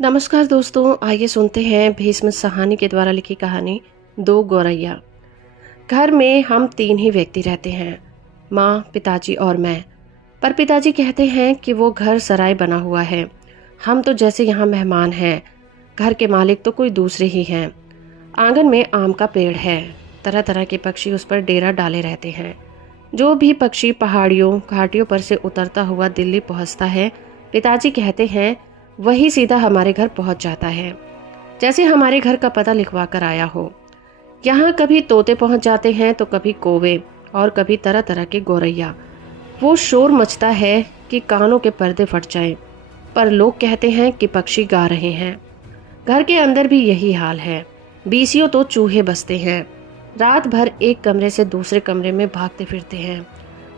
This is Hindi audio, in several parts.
नमस्कार दोस्तों, आइए सुनते हैं भीष्म साहनी के द्वारा लिखी कहानी दो गौरैया। घर में हम तीन ही व्यक्ति रहते हैं, माँ, पिताजी और मैं। पर पिताजी कहते हैं कि वो घर सराय बना हुआ है। हम तो जैसे यहाँ मेहमान हैं, घर के मालिक तो कोई दूसरे ही हैं। आंगन में आम का पेड़ है, तरह तरह के पक्षी उस पर डेरा डाले रहते हैं। जो भी पक्षी पहाड़ियों घाटियों पर से उतरता हुआ दिल्ली पहुँचता है, पिताजी कहते हैं वही सीधा हमारे घर पहुंच जाता है, जैसे हमारे घर का पता लिखवा कर आया हो। यहाँ कभी तोते पहुंच जाते हैं तो कभी कौवे और कभी तरह तरह के गौरैया। वो शोर मचता है कि कानों के पर्दे फट जाएं, पर लोग कहते हैं कि पक्षी गा रहे हैं। घर के अंदर भी यही हाल है। बीसियों तो चूहे बसते हैं, रात भर एक कमरे से दूसरे कमरे में भागते फिरते हैं।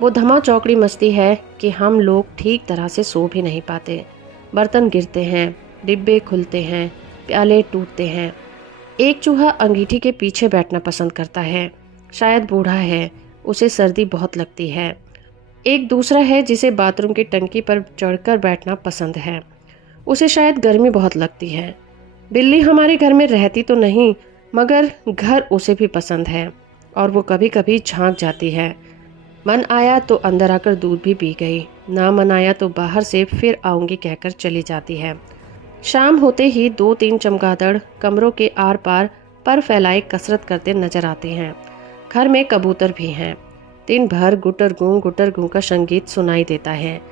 वो धमा चौकड़ी मचती है कि हम लोग ठीक तरह से सो भी नहीं पाते। बर्तन गिरते हैं, डिब्बे खुलते हैं, प्याले टूटते हैं। एक चूहा अंगीठी के पीछे बैठना पसंद करता है, शायद बूढ़ा है, उसे सर्दी बहुत लगती है। एक दूसरा है जिसे बाथरूम की टंकी पर चढ़कर बैठना पसंद है, उसे शायद गर्मी बहुत लगती है। बिल्ली हमारे घर में रहती तो नहीं, मगर घर उसे भी पसंद है और वो कभी कभी झांक जाती है। मन आया तो अंदर आकर दूध भी पी गई, ना मन आया तो बाहर से फिर आऊंगी कहकर चली जाती है। शाम होते ही दो तीन चमगादड़ कमरों के आर पार पर फैलाए कसरत करते नजर आते हैं। घर में कबूतर भी हैं। दिन भर गुटर गूं का संगीत सुनाई देता है।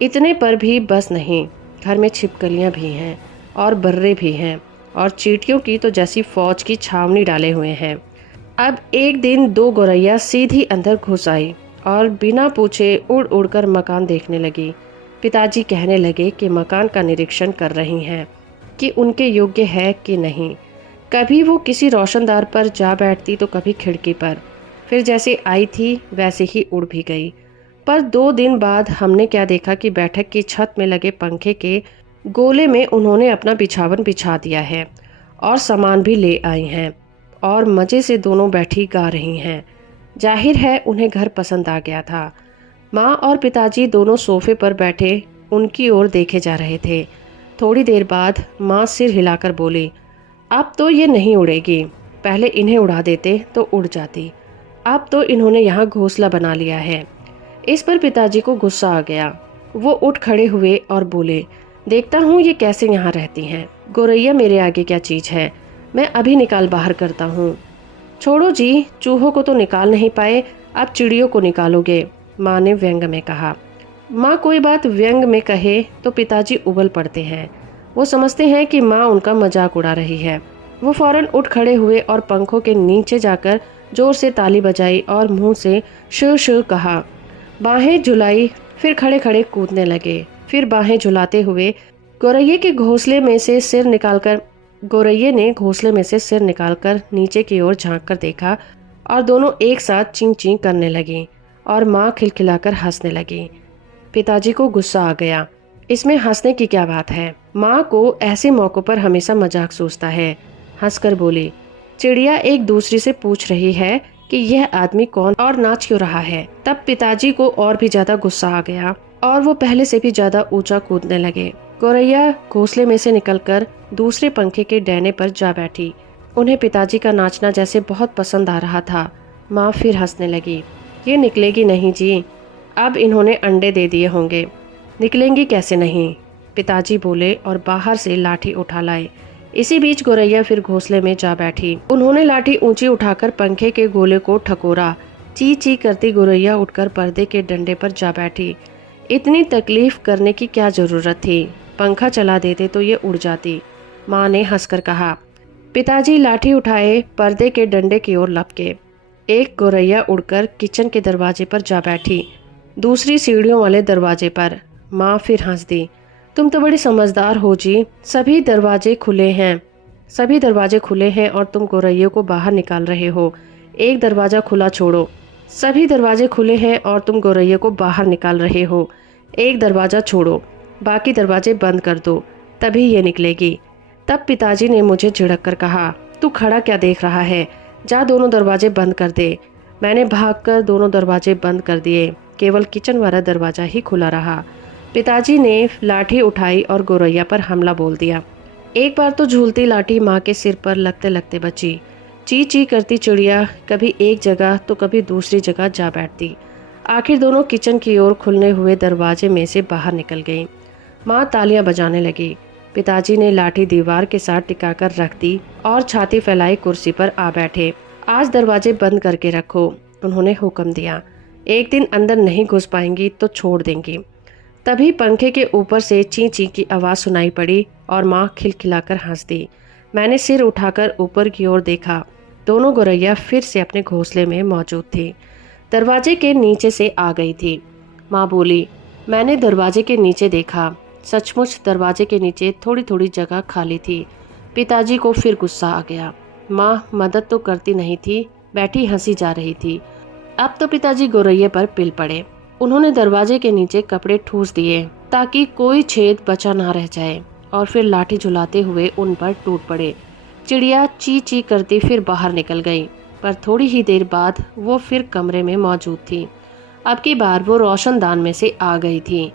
इतने पर भी बस नहीं, घर में छिपकलियां भी हैं और बर्रे भी हैं और चींटियों की तो जैसी फौज की छावनी डाले हुए हैं। अब एक दिन दो गौरैया सीधी अंदर घुस आई और बिना पूछे उड़ उड़कर मकान देखने लगी। पिताजी कहने लगे कि मकान का निरीक्षण कर रही हैं कि उनके योग्य है कि नहीं। कभी वो किसी रोशनदार पर जा बैठती तो कभी खिड़की पर। फिर जैसे आई थी वैसे ही उड़ भी गई। पर 2 दिन बाद हमने क्या देखा कि बैठक की छत में लगे पंखे के गोले में उन्होंने अपना बिछावन बिछा दिया है और सामान भी ले आई हैं और मज़े से दोनों बैठी गा रही हैं। जाहिर है उन्हें घर पसंद आ गया था। माँ और पिताजी दोनों सोफे पर बैठे उनकी ओर देखे जा रहे थे। थोड़ी देर बाद माँ सिर हिलाकर बोली, अब तो ये नहीं उड़ेगी, पहले इन्हें उड़ा देते तो उड़ जाती। अब तो इन्होंने यहाँ घोंसला बना लिया है। इस पर पिताजी को गुस्सा आ गया। वो उठ खड़े हुए और बोले, देखता हूँ ये कैसे यहाँ रहती हैं। गौरैया मेरे आगे क्या चीज़ है, मैं अभी निकाल बाहर करता हूँ। छोड़ो जी, चूहों को तो निकाल नहीं पाए, अब चिड़ियों को निकालोगे, माँ ने व्यंग में कहा। माँ कोई बात व्यंग में कहे तो पिताजी उबल पड़ते हैं। वो समझते हैं कि माँ उनका मजाक उड़ा रही है। वो फौरन उठ खड़े हुए और पंखों के नीचे जाकर जोर से ताली बजाई और मुंह से शू शू कहा। बाहें झुलाई, फिर खड़े खड़े कूदने लगे। फिर बाहें झुलाते हुए गौरैये ने घोंसले में से सिर निकालकर नीचे की ओर झांककर देखा और दोनों एक साथ चीं चीं करने लगी और माँ खिलखिलाकर हंसने लगी। पिताजी को गुस्सा आ गया। इसमें हंसने की क्या बात है? माँ को ऐसे मौकों पर हमेशा मजाक सूझता है। हंसकर बोली, चिड़िया एक दूसरे से पूछ रही है कि यह आदमी कौन और नाच क्यों रहा है। तब पिताजी को और भी ज्यादा गुस्सा आ गया और वो पहले से भी ज्यादा ऊंचा कूदने लगे। गौरैया घोंसले में से निकलकर दूसरे पंखे के डैने पर जा बैठी। उन्हें पिताजी का नाचना जैसे बहुत पसंद आ रहा था। माँ फिर हंसने लगी। ये निकलेगी नहीं जी, अब इन्होंने अंडे दे दिए होंगे। निकलेंगी कैसे नहीं, पिताजी बोले और बाहर से लाठी उठा लाए। इसी बीच गौरैया फिर घोंसले में जा बैठी। उन्होंने लाठी ऊंची उठाकर पंखे के गोले को ठकोरा। ची ची करती गौरैया उठकर पर्दे के डंडे पर जा बैठी। इतनी तकलीफ करने की क्या जरूरत थी, पंखा चला देते तो ये उड़ जाती, माँ ने हंसकर कहा। पिताजी लाठी उठाए पर्दे के डंडे की ओर लपके। एक गौरैया उड़कर किचन के दरवाजे पर जा बैठी, दूसरी सीढ़ियों वाले दरवाजे पर। माँ फिर हंस दी। तुम तो बड़ी समझदार हो जी, सभी दरवाजे खुले हैं और तुम गौरैयों को बाहर निकाल रहे हो। एक दरवाजा खुला छोड़ो। सभी दरवाजे खुले हैं और तुम गौरैया को बाहर निकाल रहे हो। एक दरवाजा छोड़ो, बाकी दरवाजे बंद कर दो, तभी ये निकलेगी। तब पिताजी ने मुझे झिड़क कर कहा, तू खड़ा क्या देख रहा है, जा दोनों दरवाजे बंद कर दे। मैंने भागकर दोनों दरवाजे बंद कर दिए, केवल किचन वाला दरवाजा ही खुला रहा। पिताजी ने लाठी उठाई और गौरैया पर हमला बोल दिया। एक बार तो झूलती लाठी माँ के सिर पर लगते लगते बची। ची ची करती चिड़िया कभी एक जगह तो कभी दूसरी जगह जा बैठती। आखिर दोनों किचन की ओर खुलने हुए दरवाजे में से बाहर निकल गईं। माँ तालियां बजाने लगी। पिताजी ने लाठी दीवार के साथ टिकाकर रख दी और छाती फैलाई कुर्सी पर आ बैठे। आज दरवाजे बंद करके रखो, उन्होंने हुक्म दिया। एक दिन अंदर नहीं घुस पाएंगी तो छोड़ देंगी। तभी पंखे के ऊपर से ची ची की आवाज़ सुनाई पड़ी और माँ खिलखिलाकर हंस दी। मैंने सिर उठाकर ऊपर की ओर देखा। दोनों गौरैया फिर से अपने घोंसले में मौजूद थी। दरवाजे के नीचे से आ गई थी। माँ बोली, मैंने दरवाजे के नीचे देखा। सचमुच दरवाजे के नीचे थोड़ी थोड़ी जगह खाली थी। पिताजी को फिर गुस्सा आ गया। माँ मदद तो करती नहीं थी, बैठी हंसी जा रही थी। अब तो पिताजी गौरैया पर पिल पड़े। उन्होंने दरवाजे के नीचे कपड़े ठूस दिए ताकि कोई छेद बचा ना रह जाए और फिर लाठी झुलाते हुए उन पर टूट पड़े। चिड़िया ची ची करती फिर बाहर निकल गई, पर थोड़ी ही देर बाद वो फिर कमरे में मौजूद थी। अब की बार वो रोशनदान में से आ गई थी,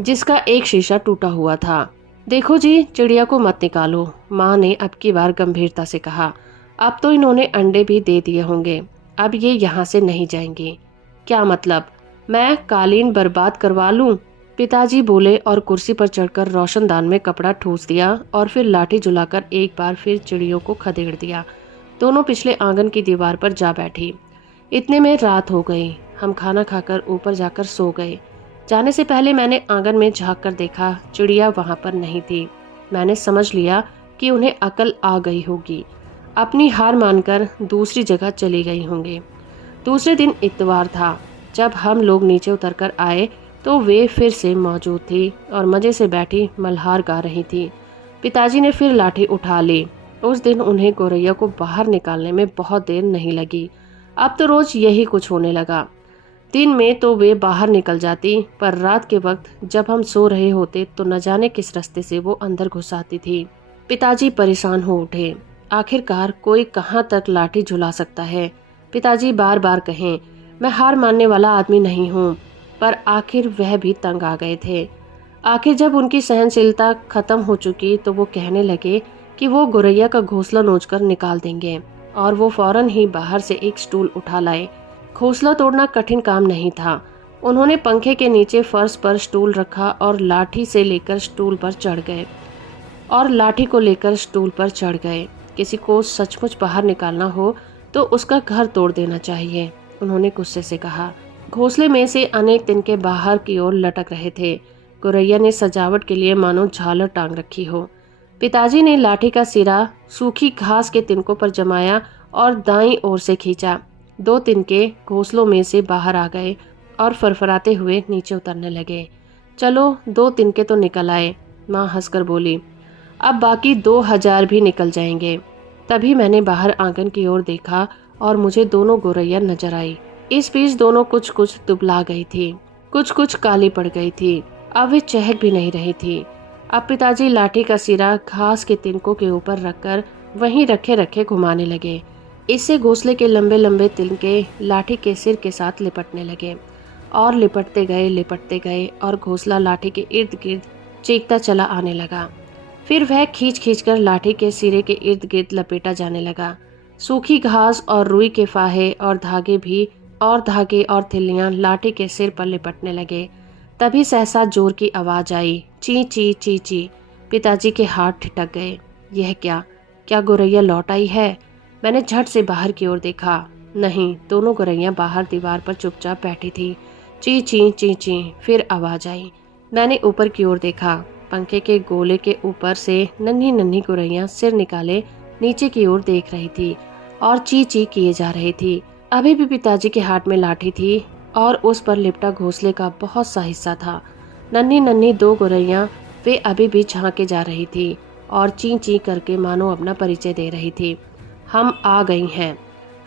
जिसका एक शीशा टूटा हुआ था। देखो जी, चिड़िया को मत निकालो, माँ ने अब की बार गंभीरता से कहा। अब तो इन्होंने अंडे भी दे दिए होंगे, अब ये यहाँ से नहीं जाएंगी। क्या मतलब, मैं कालीन बर्बाद करवा लूं? पिताजी बोले और कुर्सी पर चढ़कर रोशनदान में कपड़ा ठूस दिया और फिर लाठी झुलाकर एक बार फिर चिड़ियों को खदेड़ दिया। दोनों पिछले आंगन की दीवार पर जा बैठी। इतने में रात हो गई। हम खाना खाकर ऊपर जाकर सो गए। जाने से पहले मैंने आंगन में झांक कर देखा, चिड़िया वहां पर नहीं थी। मैंने समझ लिया कि उन्हें अकल आ गई होगी। अपनी हार मानकर दूसरी जगह चली गई होंगे। दूसरे दिन इतवार था। जब हम लोग नीचे उतरकर आए तो वे फिर से मौजूद थी और मजे से बैठी मल्हार गा रही थी। पिताजी ने फिर लाठी उठा ली। उस दिन उन्हें गौरैया को बाहर निकालने में बहुत देर नहीं लगी। अब तो रोज यही कुछ होने लगा। दिन में तो वे बाहर निकल जाती, पर रात के वक्त जब हम सो रहे होते तो न जाने किस रास्ते से वो अंदर घुस आती थी। पिताजी परेशान हो उठे। आखिरकार कोई कहाँ तक लाठी झुला सकता है। पिताजी बार बार कहें, मैं हार मानने वाला आदमी नहीं हूँ, पर आखिर वह भी तंग आ गए थे। आखिर जब उनकी सहनशीलता खत्म हो चुकी तो वो कहने लगे कि वो गौरैया का घोंसला नोचकर निकाल देंगे और वो फौरन ही बाहर से एक स्टूल उठा लाए। घोंसला तोड़ना कठिन काम नहीं था। उन्होंने पंखे के नीचे फर्श पर स्टूल रखा और लाठी को लेकर स्टूल पर चढ़ गए। किसी को सचमुच बाहर निकालना हो तो उसका घर तोड़ देना चाहिए, उन्होंने गुस्से से कहा। घोंसले में से अनेक तिनके बाहर की ओर लटक रहे थे। गौरैया ने सजावट के लिए मानो झालर टांग रखी हो। पिताजी ने लाठी का सिरा सूखी घास के तिनकों पर जमाया और दाईं ओर से खींचा। 2 तिनके घोंसलों में से बाहर आ गए और फरफराते हुए नीचे उतरने लगे। चलो 2 तिनके तो निकल आए, माँ हंसकर बोली। अब बाकी 2000 भी निकल जाएंगे। तभी मैंने बाहर आंगन की ओर देखा और मुझे दोनों गौरैया नजर आई। इस बीच दोनों कुछ कुछ दुबला गई थी, कुछ कुछ काली पड़ गई थी। अब वे चहक भी नहीं रही थी। अब पिताजी लाठी का सिरा घास के तिनकों के ऊपर रखकर वहीं रखे रखे घुमाने लगे। इससे घोंसले के लंबे लंबे तिनके लाठी के सिर के साथ लिपटने लगे और लिपटते गए और घोंसला लाठी के इर्द गिर्द चीखता चला आने लगा। फिर वह खींच खींच कर लाठी के सिरे के इर्द गिर्द लपेटा जाने लगा। सूखी घास और रुई के फाहे और धागे और थिल्लियां लाठी के सिर पर लिपटने लगे। तभी सहसा जोर की आवाज आई, ची ची ची ची। पिताजी के हाथ ठिठक गए। यह क्या गौरैया लौट आई है? मैंने झट से बाहर की ओर देखा। नहीं, दोनों गौरैया बाहर दीवार पर चुपचाप बैठी थी। ची ची ची ची, फिर आवाज आई। मैंने ऊपर की ओर देखा। पंखे के गोले के ऊपर से नन्ही नन्ही गौरैया सिर निकाले नीचे की ओर देख रही थी और ची ची किए जा रही थी। अभी भी पिताजी के हाथ में लाठी थी और उस पर लिपटा घोंसले का बहुत सा हिस्सा था। नन्ही नन्ही 2 गौरैया वे अभी भी झांके जा रही थी और ची ची करके मानो अपना परिचय दे रही थी। हम आ गई हैं।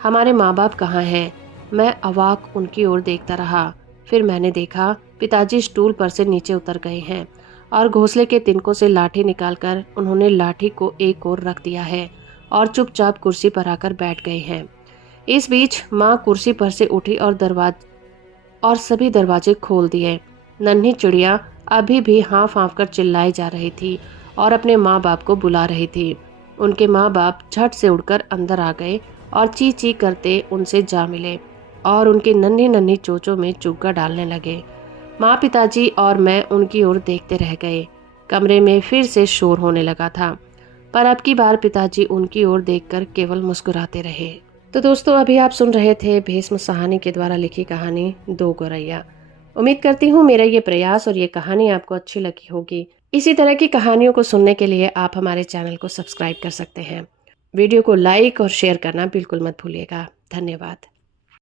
हमारे माँ बाप कहाँ हैं? मैं अवाक उनकी ओर देखता रहा। फिर मैंने देखा पिताजी स्टूल पर से नीचे उतर गए हैं और घोंसले के तिनकों से लाठी निकालकर उन्होंने लाठी को एक ओर रख दिया है और चुपचाप कुर्सी पर आकर बैठ गए हैं। इस बीच माँ कुर्सी पर से उठी और सभी दरवाजे खोल दिए। नन्ही चिड़िया अभी भी हाँफ हाँफ कर चिल्लाई जा रही थी और अपने माँ बाप को बुला रही थी। उनके माँ बाप झट से उड़कर अंदर आ गए और ची ची करते उनसे जा मिले और उनके नन्ही नन्ही चोचों में चुग्गा डालने लगे। माँ, पिताजी और मैं उनकी ओर देखते रह गए। कमरे में फिर से शोर होने लगा था, पर अब की बार पिताजी उनकी ओर देखकर केवल मुस्कुराते रहे। तो दोस्तों, अभी आप सुन रहे थे भीष्म साहनी के द्वारा लिखी कहानी दो गौरैया। उम्मीद करती हूँ मेरा ये प्रयास और ये कहानी आपको अच्छी लगी होगी। इसी तरह की कहानियों को सुनने के लिए आप हमारे चैनल को सब्सक्राइब कर सकते हैं। वीडियो को लाइक और शेयर करना बिल्कुल मत भूलिएगा। धन्यवाद।